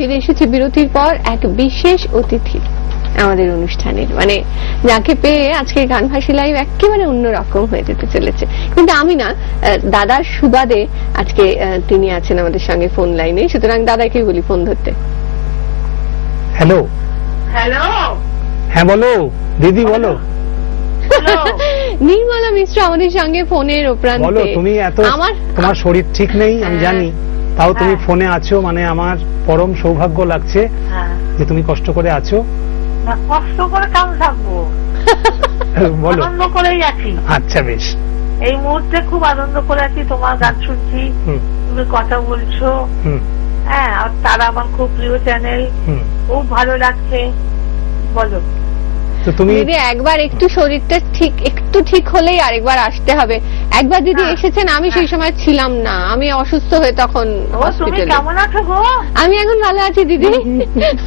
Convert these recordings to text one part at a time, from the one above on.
ফিরে এসেছে বিরতির পর এক বিশেষ অতিথি আমাদের অনুষ্ঠানের, মানে যাকে পেয়ে আজকে গানভাসী লাইভ একেবারে অন্যরকম হয়ে যেতে চলেছে। কিন্তু আমি না, দাদার সুবাদে আজকে তিনি আছেন আমাদের সঙ্গে ফোন লাইনে, সুতরাং দাদাকে বলি ফোন ধরতে। হ্যালো হ্যালো, হ্যাঁ বলো দিদি, বলো নির্মলা মিশ্র আমাদের সঙ্গে ফোনের ওপ্রান্তে। বলো, তুমি এত তোমার শরীর ঠিক নেই আমি জানি, তাও তুমি ফোনে আছো, মানে আমার পরম সৌভাগ্য লাগছে যে তুমি কষ্ট করে আছো। না, কষ্ট করে কেন থাকবো, বলো। আনন্দ করেই আছি। আচ্ছা বেশ, এই মুহূর্তে খুব আনন্দ করে আছি, তোমার গান শুনছি, তুমি কথা বলছো। হ্যাঁ, আর তারা আমার খুব প্রিয় চ্যানেল, খুব ভালো লাগছে। বলো তো তুমি দিদি, একবার একটু শরীরটা একটু ঠিক হলেই আরেকবার আসতে হবে। একবার দিদি এসেছেন, আমি সেই সময় ছিলাম না, আমি অসুস্থ হয়ে তখন তুমি কেমন আছো গো? আমি এখন ভালো আছি দিদি,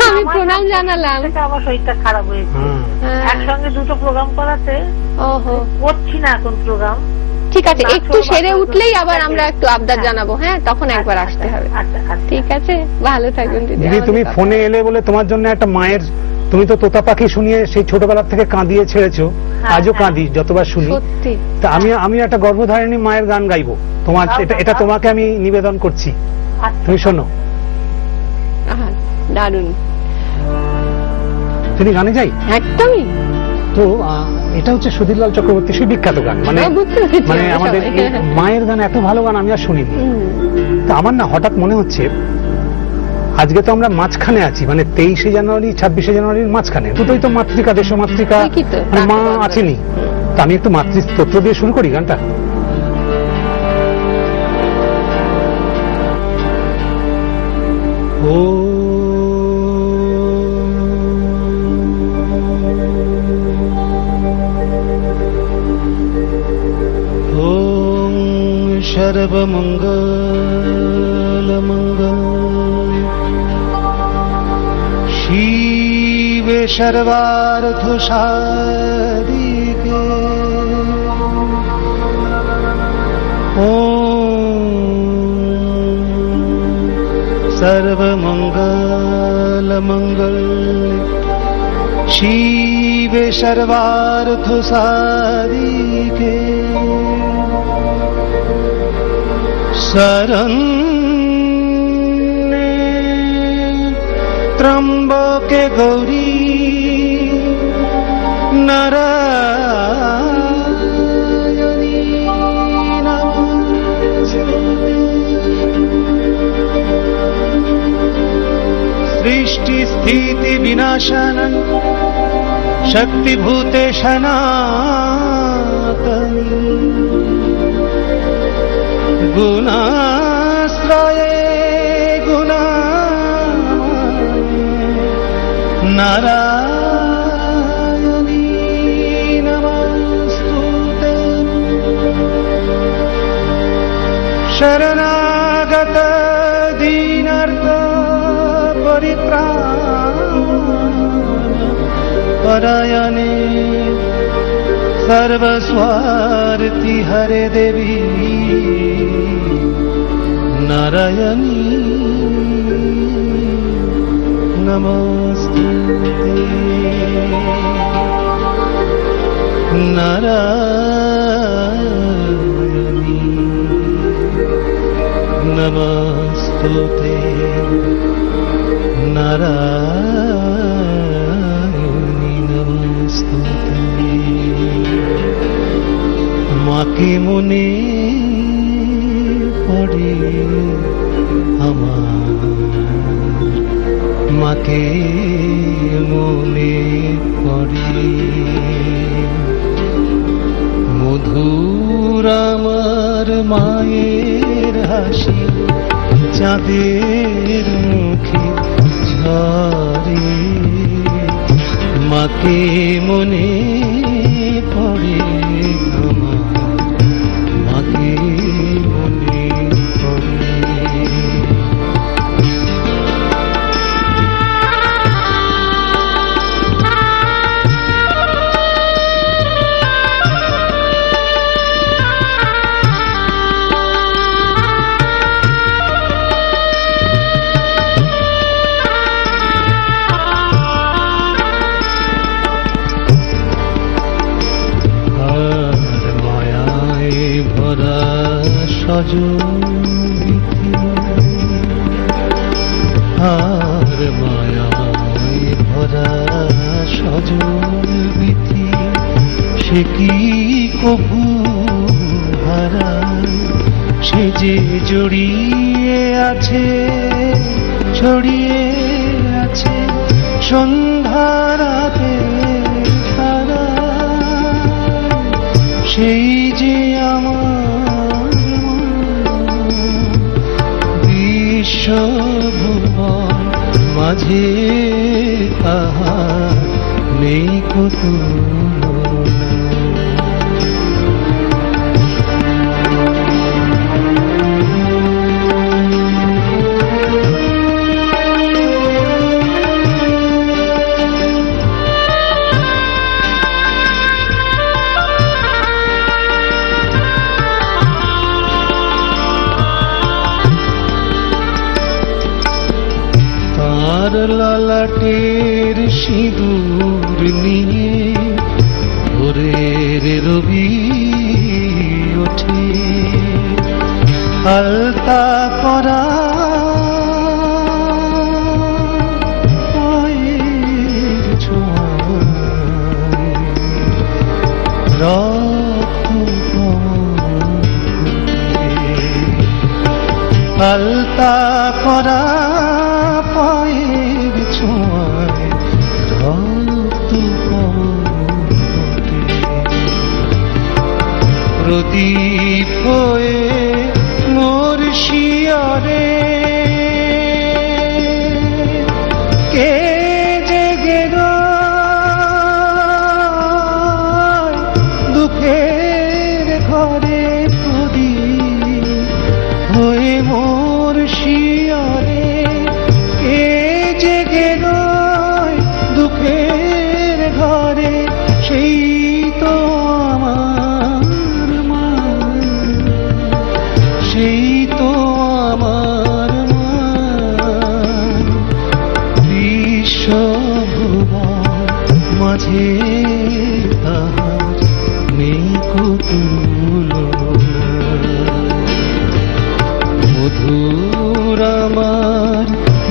আমি প্রণাম জানালাম। আমার শরীরটা খারাপ হয়েছে, একসঙ্গে দুটো প্রোগ্রাম করাতে করছি না এখন প্রোগ্রাম। ঠিক আছে, একটু সেরে উঠলেই আবার আমরা একটু আবদার জানাবো। হ্যাঁ, তখন একবার আসতে হবে। ঠিক আছে, ভালো থাকবেন দিদি। দিদি তুমি ফোনে এলে বলে তোমার জন্য একটা মায়ের, তুমি তো তোতা পাখি শুনিয়ে সেই ছোটবেলা থেকে কাঁদিয়ে ছেড়েছো, আজও কাঁদি যতবার শুনি। তা আমি একটা গর্ভধারিণী মায়ের গান গাইবো তোমার, এটা তোমাকে আমি নিবেদন করছি, তুমি শোনো। দারুণ, তুমি গানে যাই একদমই। তো এটা হচ্ছে সুধীরলাল চক্রবর্তী, সেই বিখ্যাত গান, মানে আমাদের মায়ের গান, এত ভালো গান আমি আর শুনিনি। তা আমার না হঠাৎ মনে হচ্ছে, আজকে তো আমরা মাঝখানে আছি, মানে 23শে জানুয়ারি 26শে জানুয়ারির মাঝখানে, দুটোই তো মাতৃকা, দেশমাতৃকা, মানে মা আছেনি। তা আমি একটু মাতৃস্তোত্র দিয়ে শুরু করি গানটা। ওম সর্বমঙ্গল মঙ্গল শিবে সর্বার্থ সাধিকে, ওম সর্বমঙ্গল মঙ্গল শিবে সর্বার্থ সাধিকে, শরণ্যে ত্রম্বকে গৌরী নারায়ণী নমস্তুতে, সৃষ্টি স্থিতি বিনাশানং শক্তিভূতে সনাতনী, গুণাশ্রয়ে নারায়ণী নমস্তুতে, শরণাগত দীনার্থ পরিত্রাণ পরায়ণে, সর্বস্বার্থী হরে দেবী নারায়ণী নমস্তুতে, নারায়ণী নমস্তুতে, নারায়ণী নমস্তুতে। মাকে মনে পড়ে আমার, মাকে মনে পড়ে, মধুর আমার মায়ের হাসি চাঁদের মুখে ঝরে, মাকে মনে পড়ে আমার, মাকে মনে পড়ে। সজনীতি আর মায়ায় ভরা সজনীতি সে কি কভু হারায় সে যে জড়িয়ে আছে ছড়িয়ে আছে সন্ধ্যারাতে তারা সেই যে আমার বিশ্বভুবন মাঝে তাহার নেই কত ললাটের সিঁদুর নিয়ে ভোরের রবি ওঠে আলতা করা পায়ের ছোঁয়ায় রক্ত আলতা করা পায়ের ছোঁয়ায় রক্ত প্রদীপ হয়ে মোর শিয়রে কে জেগে রয় দুঃখের ঘরে প্রদীপ হয়ে মোর শিয়রে কে জেগে রয় দুঃখের ঘরে সেই তো আমার মা সেই তো আমার মা বিশ্বভুবন মাঝে তাহার নেই কুতুলনা মধুর আমার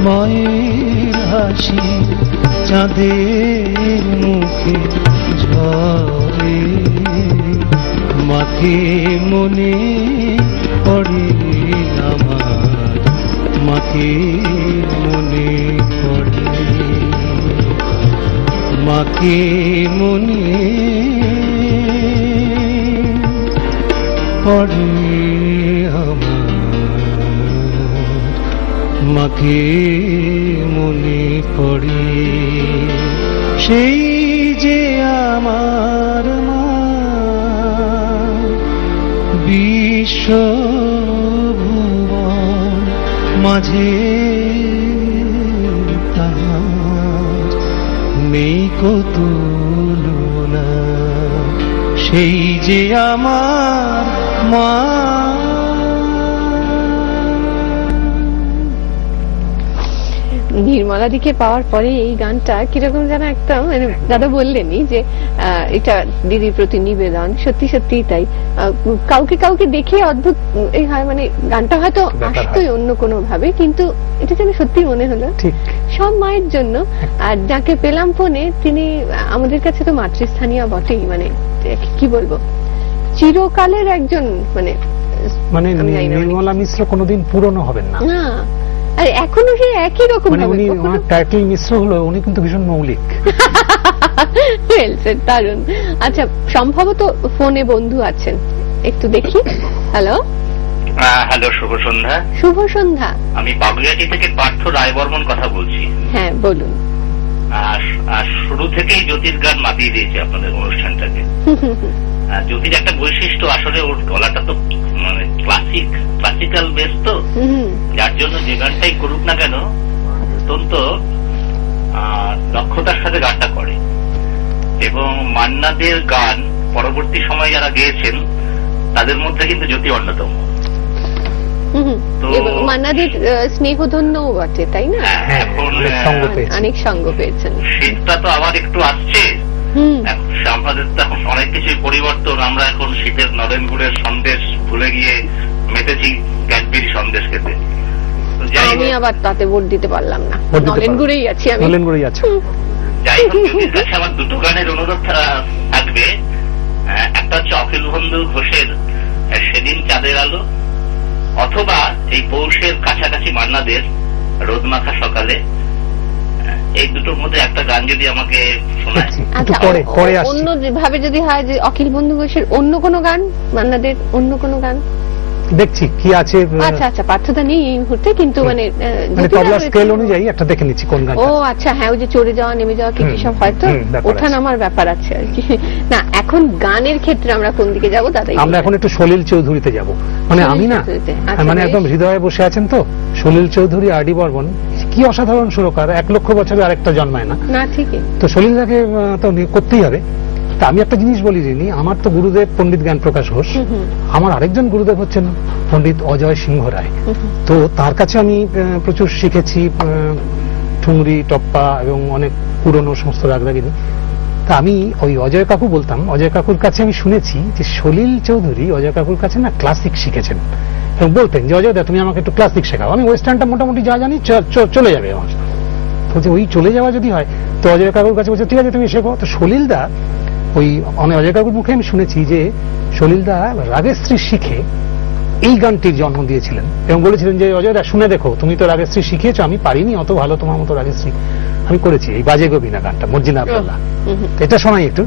মায়ের হাসি চাঁদের মুখে ঝরে মাকে মনে পড়ে আমার মাকে মনে পড়ে মাকে মনে পড়ে মাকে মনে পড়ে সেই যে আমার মা বিশ্বভুবন মাঝে তাহার নেই কতুলনা সেই যে আমার মা। নির্মলাদিকে পাওয়ার পরে এই গানটা কিরকম যেন একটা মানে দাদা বললেনই যে এটা দিদির প্রতি নিবেদন, সত্যি সত্যি তাই। কাউকে কাউকে দেখে অদ্ভুত এই হয়, মানে গানটা হয়তো আসতোই অন্য কোনো ভাবে, কিন্তু এটা যেন সত্যি মনে হলো সব মায়ের জন্য। আর যাকে পেলাম ফোনে তিনি আমাদের কাছে তো মাতৃস্থানীয় বটেই, মানে কি বলবো চিরকালের একজন মানে মানে নির্মলা মিশ্র কোনোদিন পুরনো হবেন না। না, আর এখনো সে একই রকম মানে উনি ওনার টাইটেল মিশ্র হলো, উনি কিন্তু ভীষণ মৌলিক। দারুণ। আচ্ছা, সম্ভবত ফোনে বন্ধু আছেন, একটু দেখি। হ্যালো হ্যালো, শুভ সন্ধ্যা। শুভ সন্ধ্যা। আমি বাগুইয়াটি থেকে পার্থ রায়বর্মন কথা বলছি। হ্যাঁ বলুন। শুরু থেকেই জ্যোতির গান মাতিয়ে দিয়েছে আপনাদের অনুষ্ঠানটাকে। জ্যোতির একটা বৈশিষ্ট্য, আসলে ওর গলাটা তো মানে ক্লাসিক্যাল বেস তো, যার জন্য যে গানটাই করুক না কেন অত্যন্ত দক্ষতার সাথে গানটা করে। এবং মান্নাদের গান পরবর্তী সময়ে যারা গেয়েছেন তাদের মধ্যে কিন্তু জ্যোতি অন্যতম। মান্নাদের স্নেহধন্যও বটে, তাই না? এখন অনেক সঙ্গ পেয়েছেন। শীতটা তো আবার একটু আসছে, আমাদের তো এখন অনেক কিছুই পরিবর্তন। আমরা এখন শীতের নলেন গুড়ের সন্দেশ ভুলে গিয়ে মেতেছি ক্যাডবেরি সন্দেশ খেতে। তো যাই আমি হোক, আবার তাতে ভোট দিতে পারলাম না, ভোট দিতে নলেন পারো। গুড়েই আছি আমি। নলেন গুড়েই আছে। যাই হোক, জ্যোতির কাছে আমার দুটো গানের অনুরোধ থাকবে। একটা হচ্ছে অখিল বন্ধু ঘোষের সেদিন চাঁদের আলো, অথবা এই পৌষের কাছাকাছি মান্নাদের রোদমাখা সকালে। এই দুটোর মধ্যে একটা গান যদি আমাকে শোনায়। একটু আচ্ছা, পরে আসছি। অন্য ভাবে যদি হয় যে অখিল বন্ধু ঘোষের অন্য কোনো গান, মান্নাদের অন্য কোনো গান, দেখছি কি আছে। আচ্ছা আচ্ছা, পার্থতা নেই এই মুহূর্তে, কিন্তু মানে মানে জ্যোতিদা তবলা রয়েছে। স্কেল অনুযায়ী একটা দেখে নিচ্ছি কোন গান। ও আচ্ছা, হ্যাঁ, ওই যে চড়ে যাওয়া নেমে যাওয়া কি সব হয়তো ব্যাপার ওঠা আছে। নামার ব্যাপার আছে আর কি। না, এখন গানের ক্ষেত্রে আমরা কোন দিকে যাবো দাদাই আমরা এখন একটু সলিল চৌধুরীতে যাব। মানে সলিল আমি না, চৌধুরীতে, আচ্ছা, মানে বেশ। একদম হৃদয়ে বসে আছেন তো সলিল চৌধুরী, আর ডি বর্মন, কি অসাধারণ সুরকার, 1,00,000 বছরে আরেকটা জন্মায় না। না, ঠিকই। তো সলিলদাকে তো করতেই হবে। তা আমি একটা জিনিস বলি রিনি, আমার তো গুরুদেব পণ্ডিত জ্ঞান প্রকাশ ঘোষ, আমার আরেকজন গুরুদেব হচ্ছেন পণ্ডিত অজয় সিংহ রায়। তো তার কাছে আমি প্রচুর শিখেছি ঠুংরি, টপ্পা এবং অনেক পুরনো সমস্ত রাগরাগিনী। তা আমি ওই অজয় কাকু বলতাম, অজয় কাকুর কাছে আমি শুনেছি যে সলিল চৌধুরী অজয় কাকুর কাছে না ক্লাসিক শিখেছেন, এবং বলতেন যে অজয় দা তুমি আমাকে একটু ক্লাসিক শেখাও, আমি ওয়েস্টার্নটা মোটামুটি যা জানি চলে যাবে আমার। বলছে ওই চলে যাওয়া যদি হয় তো অজয় কাকুর কাছে বলছে ঠিক আছে তুমি শেখো। তো সলিলদা ওই অজয় কাকুর মুখে আমি শুনেছি যে সলিলদা রাগেশ্রী শিখে এই গানটির জন্ম দিয়েছিলেন, এবং বলেছিলেন যে অজয় দা শুনে দেখো, তুমি তো রাগেশ্রী শিখিয়েছো, আমি পারিনি অত ভালো তোমার মতো রাগেশ্রী, আমি করেছি এই বাজে গোবিনা গানটা, মর্জিনা আব্দুল্লাহ। এটা শোনাই একটু।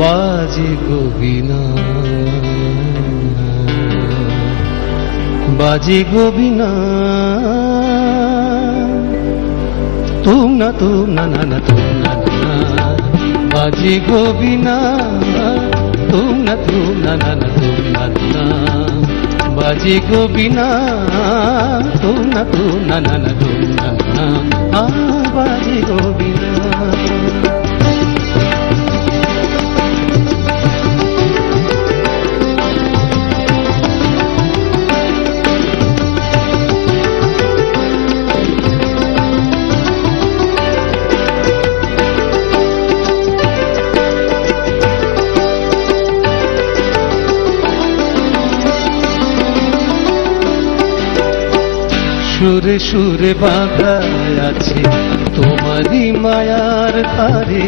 বাজে গোবিনা, বাজে গোবিনা, তুম না না না তুম না না, বাজে গোবিনা, তুম না না না তুম না না, বাজে গোবিনা, তুম না না না তুম না না, বাজে গোবিনা। সুরে সুরে বাঁধা আছে তোমারই মায়ার তারে,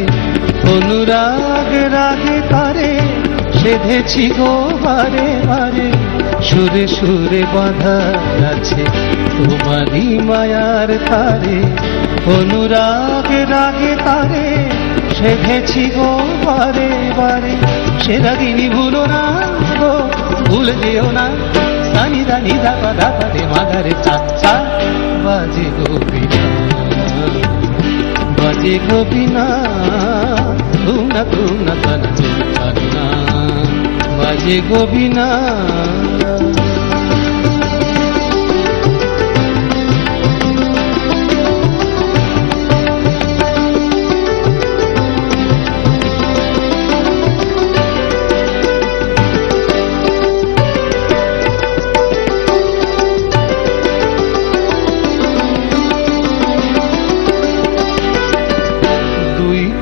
অনুরাগ রাগে তারে সেধেছি গো বারে বারে। সুরে সুরে বাঁধা আছে তোমারই মায়ার তারে, অনুরাগ রাগে তারে সেধেছি গো বারে বারে। সে রাগিনী ভুলো না গো, ভুলে যেও না, সানি দানি দাপা দাপা দে মাগারে চাচা, বাজে গোবিনা, বাজে গোবিনা, তুম না তানা তুম তানা, বাজে গোবিনা।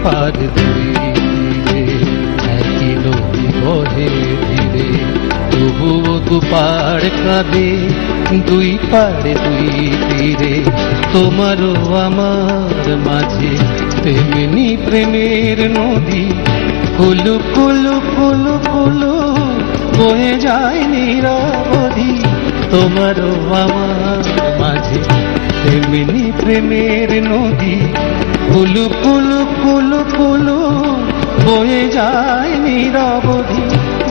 পার দুই তীরে একই নদী বহে ধীরে, তবুও দুপার কাঁদে দুই পাড়ে দুই তীরে। তোমারও আমার মাঝে তেমনি প্রেমের নদী, কুলু কুলু কুলু কুলু বয়ে যায় নিরবধি। তোমারও আমার মাঝে তেমনি প্রেমের নদী, কুলু কুলু কুলু কুলু বয়ে যায় নিরবধি।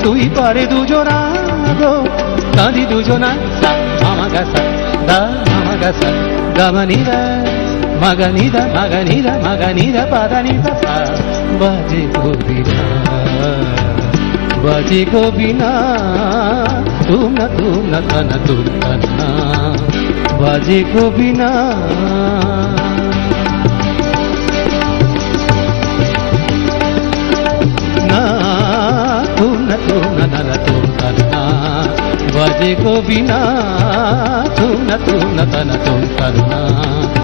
দুই পারে দুজনা গো, কাঁদি দুজনা, সা মামা গাসা দা মামা গাসা গামানিরা মাগানিরা মাগানিরা মাগানিরা পাদানিরা সা। বাজে গোবিনা, বাজে গোবিনা, তুম না তানা তুম তানা বাজে গোবিনা না তুম না তুম তানা বাজে গোবিনা তুম না তানা তুম তানা